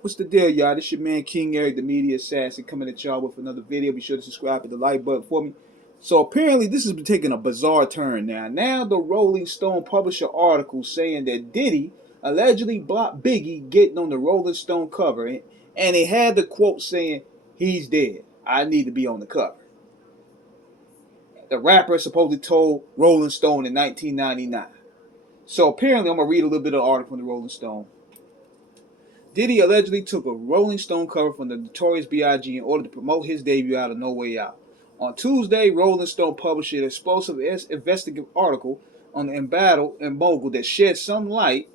What's the deal, y'all? This your man King Eric, the media assassin, coming at y'all with another video. Be sure to subscribe, hit the like button for me. So apparently this has been taking a bizarre turn now. Now the Rolling Stone published an article saying that Diddy allegedly blocked Biggie getting on the Rolling Stone cover, and it had the quote saying, "He's dead. I need to be on the cover." The rapper supposedly told Rolling Stone in 1999. So apparently, I'm gonna read a little bit of the article from the Rolling Stone. Diddy allegedly took a Rolling Stone cover from the Notorious B.I.G. in order to promote his debut out of No Way Out. On Tuesday, Rolling Stone published an explosive investigative article on the embattled and mogul that shed some light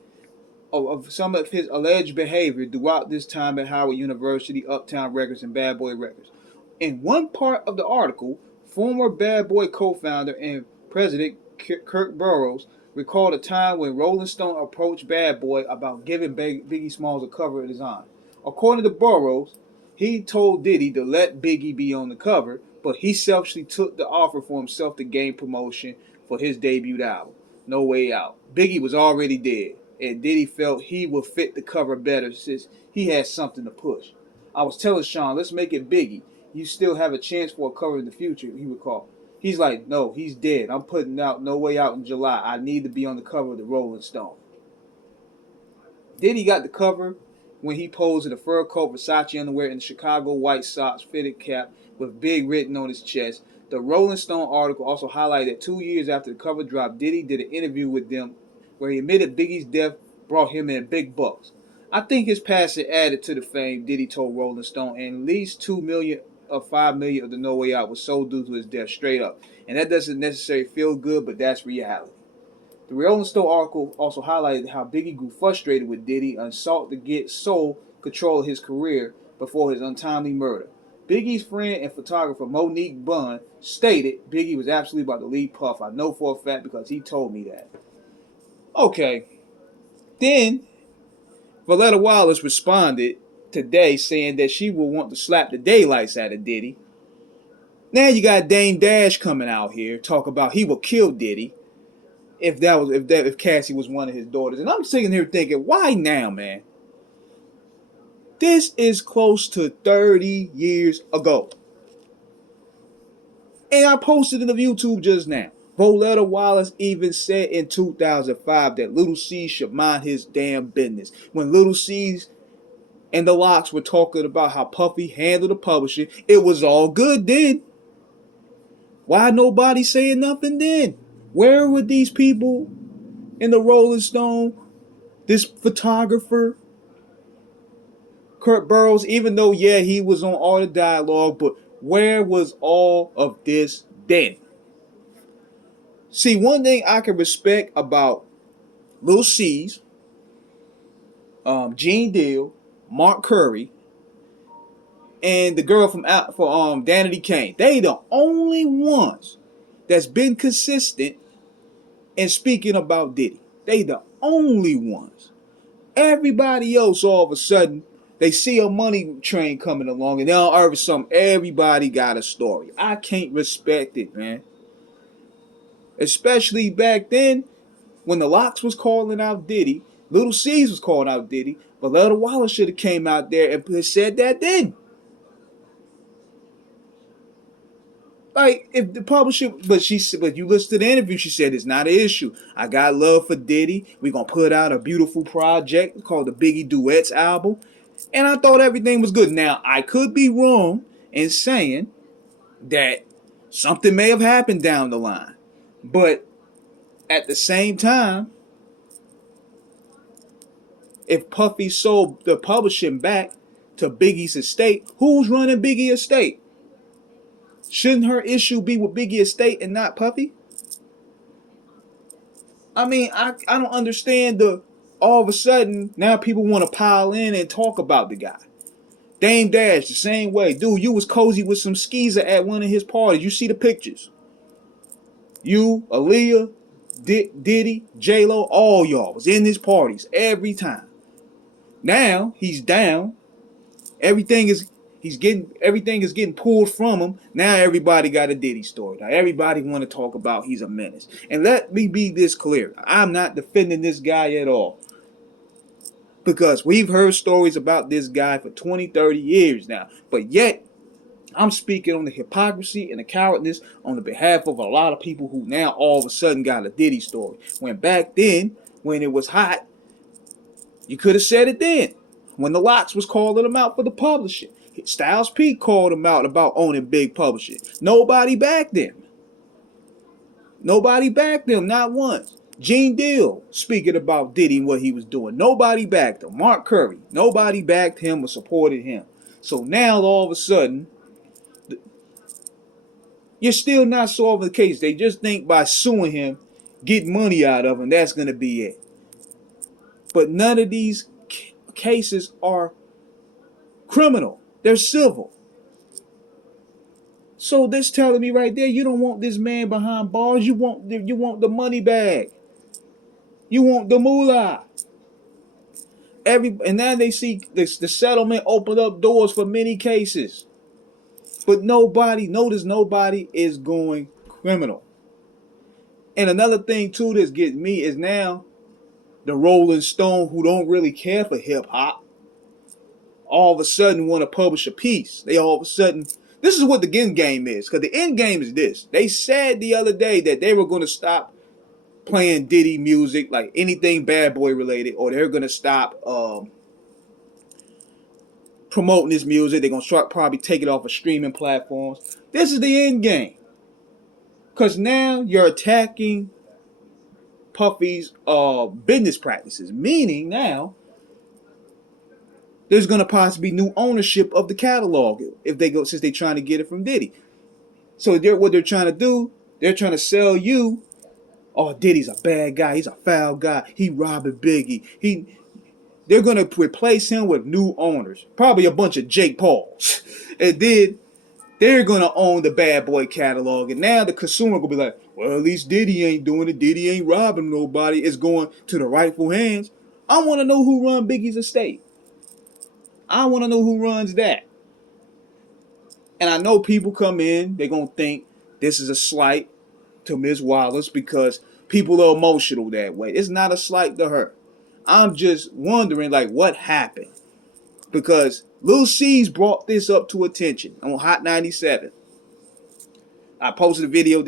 of some of his alleged behavior throughout this time at Howard University, Uptown Records, and Bad Boy Records. In one part of the article, former Bad Boy co-founder and president Kirk Burroughs recalled a time when Rolling Stone approached Bad Boy about giving Biggie Smalls a cover design. According to Burroughs, he told Diddy to let Biggie be on the cover, but he selfishly took the offer for himself to gain promotion for his debut album, No Way Out. Biggie was already dead, and Diddy felt he would fit the cover better since he had something to push. I was telling Sean, let's make it Biggie. You still have a chance for a cover in the future, he recalled. He's like, no, he's dead. I'm putting out No Way Out in July. I need to be on the cover of the Rolling Stone. Diddy got the cover when he posed in a fur coat, Versace underwear, and the Chicago White Sox fitted cap with Big written on his chest. The Rolling Stone article also highlighted that 2 years after the cover dropped, Diddy did an interview with them where he admitted Biggie's death brought him in big bucks. I think his passing added to the fame, Diddy told Rolling Stone, and at least 2 million of 5 million of the No Way Out was sold due to his death, straight up. And that doesn't necessarily feel good, but that's reality. The Rolling Stone article also highlighted how Biggie grew frustrated with Diddy and sought to get sole control of his career before his untimely murder. Biggie's friend and photographer Monique Bunn stated Biggie was absolutely about to leave Puff. I know for a fact because he told me that. Okay. Then Valletta Wallace responded today saying that she will want to slap the daylights out of Diddy. Now you got Dame Dash coming out here talk about he will kill Diddy if Cassie was one of his daughters. And I'm sitting here thinking, why now, man? This is close to 30 years ago. And I posted it on YouTube just now. Valletta Wallace even said in 2005 that Little C should mind his damn business. When Little C's and the Locks were talking about how Puffy handled the publishing, it was all good then. Why nobody saying nothing then? Where were these people in the Rolling Stone? This photographer, Kurt Burroughs, even though, yeah, he was on all the dialogue, but where was all of this then? See, one thing I can respect about Lil C's, Gene Deal, Mark Curry, and the girl from Danity Kane, they the only ones that's been consistent in speaking about Diddy. They the only ones. Everybody else, all of a sudden, they see a money train coming along, and now all of a sudden, everybody got a story. I can't respect it, man. Especially back then, when the Locks was calling out Diddy, Little C's was calling out Diddy, but Valletta Wallace should have came out there and said that then. Like, if the publisher, but you listen to the interview, she said it's not an issue. I got love for Diddy. We're going to put out a beautiful project called the Biggie Duets album. And I thought everything was good. Now, I could be wrong in saying that something may have happened down the line. But at the same time, if Puffy sold the publishing back to Biggie's estate, who's running Biggie's estate? Shouldn't her issue be with Biggie estate and not Puffy? I mean, I don't understand all of a sudden now people want to pile in and talk about the guy. Dame Dash the same way. Dude, you was cozy with some skeezer at one of his parties. You see the pictures. You, Aaliyah, Diddy, J-Lo, all y'all was in his parties every time. Now he's down. Everything is getting pulled from him. Now everybody got a Diddy story. Now everybody want to talk about he's a menace. And let me be this clear. I'm not defending this guy at all. Because we've heard stories about this guy for 20, 30 years now. But yet, I'm speaking on the hypocrisy and the cowardness on the behalf of a lot of people who now all of a sudden got a Diddy story. When back then, when it was hot, you could have said it then. When the Locks was calling him out for the publishing. Styles P called him out about owning big publishing. Nobody backed him. Nobody backed him, not once. Gene Deal speaking about Diddy and what he was doing. Nobody backed him. Mark Curry, nobody backed him or supported him. So now all of a sudden, you're still not solving the case. They just think by suing him, get money out of him, that's going to be it. But none of these cases are criminal. They're civil. So this telling me right there, you don't want this man behind bars. You want the money bag. You want the moolah. And now they see the settlement open up doors for many cases. But nobody is going criminal. And another thing too that's getting me is now the Rolling Stone, who don't really care for hip hop, all of a sudden want to publish a piece. They all of a sudden, this is what the end game is. Because the end game is this. They said the other day that they were going to stop playing Diddy music, like anything Bad Boy related, or they're going to stop promoting his music. They're going to start probably take it off of streaming platforms. This is the end game. Because now you're attacking Puffy's business practices. Meaning now there's going to possibly be new ownership of the catalog if they go, since they're trying to get it from Diddy. So what they're trying to do, they're trying to sell you, oh, Diddy's a bad guy. He's a foul guy. He robbing Biggie. They're going to replace him with new owners. Probably a bunch of Jake Pauls. And then they're going to own the Bad Boy catalog. And now the consumer will be like, well, at least Diddy ain't doing it. Diddy ain't robbing nobody. It's going to the rightful hands. I want to know who runs Biggie's estate. I want to know who runs that. And I know people come in, they're going to think this is a slight to Ms. Wallace because people are emotional that way. It's not a slight to her. I'm just wondering, like, what happened? Because Lil C's brought this up to attention on Hot 97. I posted a video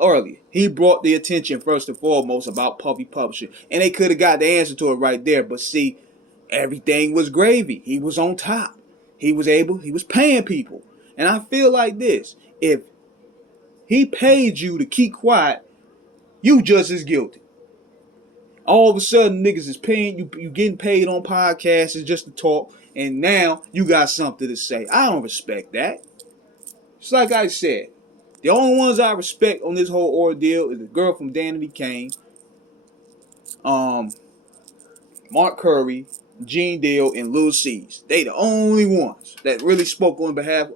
earlier. He brought the attention first and foremost about Puffy Publishing. And they could have got the answer to it right there. But see, everything was gravy. He was on top. He was paying people. And I feel like this. If he paid you to keep quiet, you just as guilty. All of a sudden, niggas is paying you. You getting paid on podcasts just to talk. And now you got something to say. I don't respect that. It's like I said. The only ones I respect on this whole ordeal is the girl from Danity Kane, Mark Curry, Gene Deal, and Lil C's. They the only ones that really spoke on behalf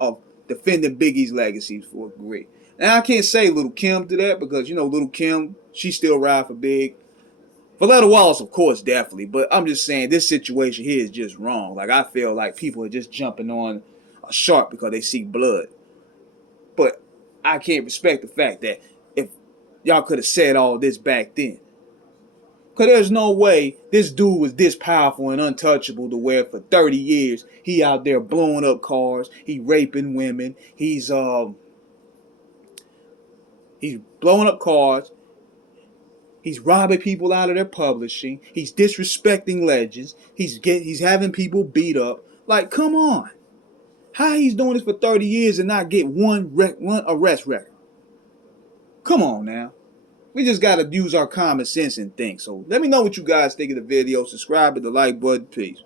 of defending Biggie's legacy for a degree. Now, I can't say Little Kim to that because, you know, Little Kim, she still ride for Big. Valetta Wallace, of course, definitely. But I'm just saying this situation here is just wrong. Like, I feel like people are just jumping on a shark because they see blood. But I can't respect the fact that if y'all could have said all this back then. Because there's no way this dude was this powerful and untouchable to where for 30 years he out there blowing up cars, he raping women, he's blowing up cars, he's robbing people out of their publishing, he's disrespecting legends, he's having people beat up. Like, come on. How he's doing this for 30 years and not get one arrest record? Come on now. We just got to use our common sense and think. So let me know what you guys think of the video. Subscribe, hit the like button. Peace.